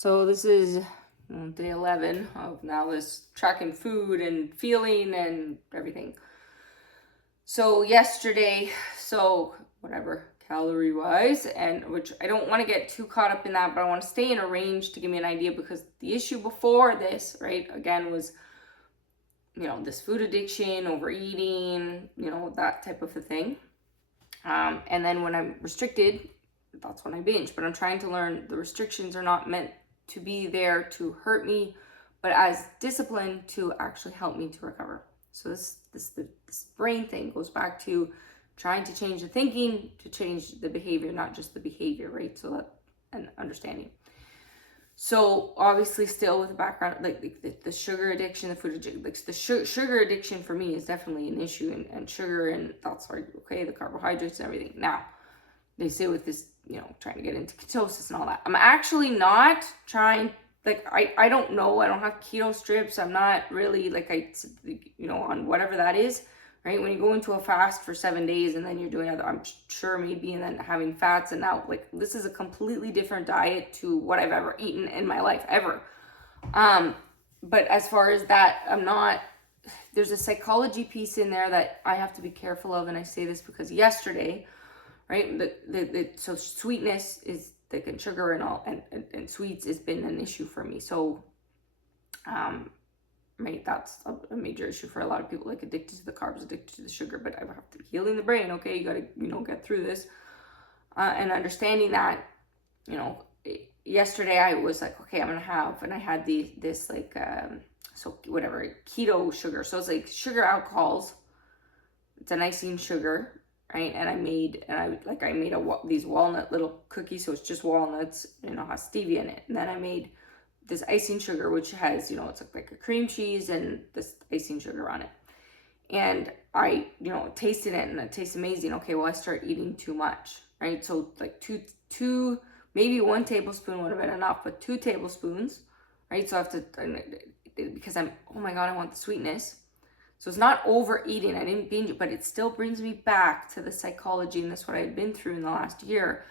So this is day 11 of now this tracking food and feeling and everything. So yesterday, whatever calorie wise, and which I don't want to get too caught up in that, but I want to stay in a range to give me an idea, because the issue before this, right, again, was this food addiction, overeating, that type of a thing. And then when I'm restricted, that's when I binge. But I'm trying to learn the restrictions are not meant to be there to hurt me, but as discipline to actually help me to recover. So this brain thing goes back to trying to change the thinking to change the behavior, not just the behavior, right? So that, and understanding. So obviously still with the background, like the sugar addiction, the food addiction, like the sugar addiction for me is definitely an issue, and sugar, and that's like, okay, the carbohydrates and everything. Now, they say with this, trying to get into ketosis and all that. I'm actually not trying, like, I don't know. I don't have keto strips. I'm not really, like, on whatever that is, right? When you go into a fast for 7 days and then you're doing other, I'm sure maybe, and then having fats, and now, like, this is a completely different diet to what I've ever eaten in my life, ever. But as far as that, there's a psychology piece in there that I have to be careful of, and I say this because yesterday, right, so sweetness is, like, and sugar and all, and sweets has been an issue for me. So, right, that's a major issue for a lot of people, like addicted to the carbs, addicted to the sugar. But I have to be healing the brain. Okay, you gotta, get through this, and understanding that, yesterday I was like, okay, I'm gonna have, and I had this like, so whatever, keto sugar. So it's like sugar alcohols. It's an icing sugar, right? And I made these walnut little cookies. So it's just walnuts, has stevia in it. And then I made this icing sugar, which has, it's like a cream cheese and this icing sugar on it. And I, tasted it, and it tastes amazing. Okay, well, I start eating too much, right? So like two, maybe 1 tablespoon would have been enough, but 2 tablespoons, right? So I have to, because oh my God, I want the sweetness. So it's not overeating. I didn't binge it, but it still brings me back to the psychology, and that's what I had been through in the last year,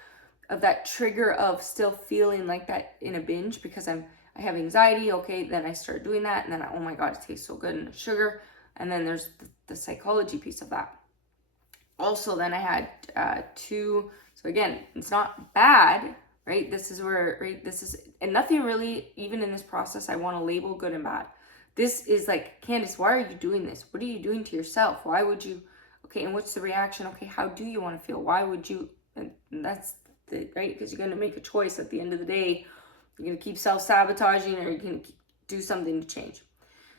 of that trigger of still feeling like that in a binge, because I have anxiety. Okay, then I start doing that, and then oh my God, it tastes so good, and the sugar, and then there's the psychology piece of that. Also, then I had 2. So again, it's not bad, right? This is where, right? This is, and nothing really, even in this process, I want to label good and bad. This is like, Candice, why are you doing this? What are you doing to yourself? Why would you? Okay, and what's the reaction? Okay, how do you want to feel? Why would you? And that's right, because you're going to make a choice at the end of the day. You're going to keep self-sabotaging, or you're going to do something to change.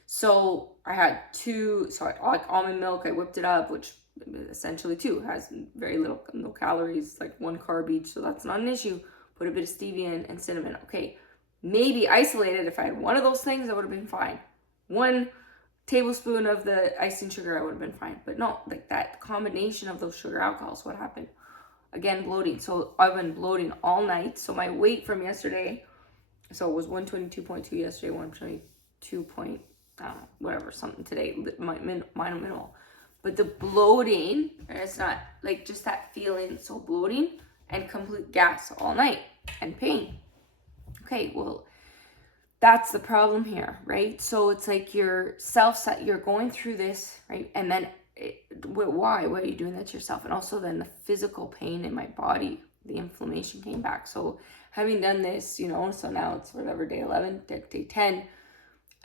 So I had 2, so I like almond milk. I whipped it up, which essentially 2 has no calories, like 1 carb each. So that's not an issue. Put a bit of stevia and cinnamon. Okay, maybe isolated, if I had one of those things, I would have been fine. 1 tablespoon of the icing sugar, I would have been fine. But no, like that combination of those sugar alcohols, what happened? Again, bloating. So I've been bloating all night. So my weight from yesterday, so it was 122.2 yesterday, 122 whatever, something today, minimal. But the bloating, it's not like just that feeling, so bloating and complete gas all night and pain. Okay, well, that's the problem here, right? So it's like you're going through this, right? And then why are you doing that to yourself? And also then the physical pain in my body, the inflammation came back. So having done this, so now it's whatever, day 11, day 10,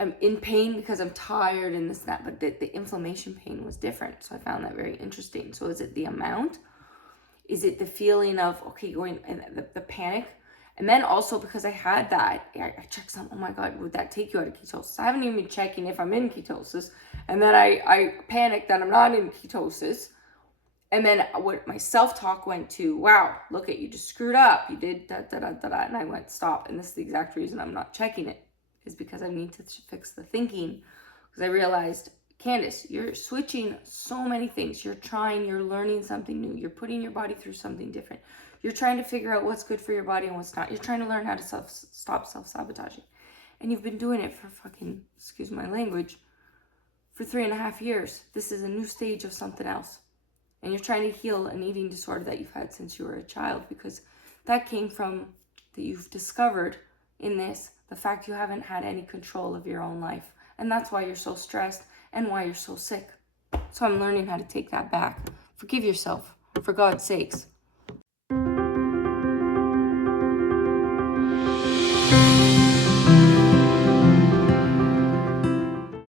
I'm in pain because I'm tired and this and that, but the inflammation pain was different. So I found that very interesting. So is it the amount? Is it the feeling of, okay, going, and the panic? And then also, because I had that, I checked some, oh my God, would that take you out of ketosis? I haven't even been checking if I'm in ketosis. And then I panicked that I'm not in ketosis. And then what my self-talk went to, wow, look at you, just screwed up. You did da. And I went, stop. And this is the exact reason I'm not checking it, is because I need to fix the thinking. Because I realized, Candice, you're switching so many things. You're learning something new. You're putting your body through something different. You're trying to figure out what's good for your body and what's not. You're trying to learn how to stop self-sabotaging. And you've been doing it for fucking, excuse my language, for 3.5 years. This is a new stage of something else. And you're trying to heal an eating disorder that you've had since you were a child, because that came from, that you've discovered in this the fact you haven't had any control of your own life. And that's why you're so stressed and why you're so sick. So I'm learning how to take that back. Forgive yourself, for God's sakes.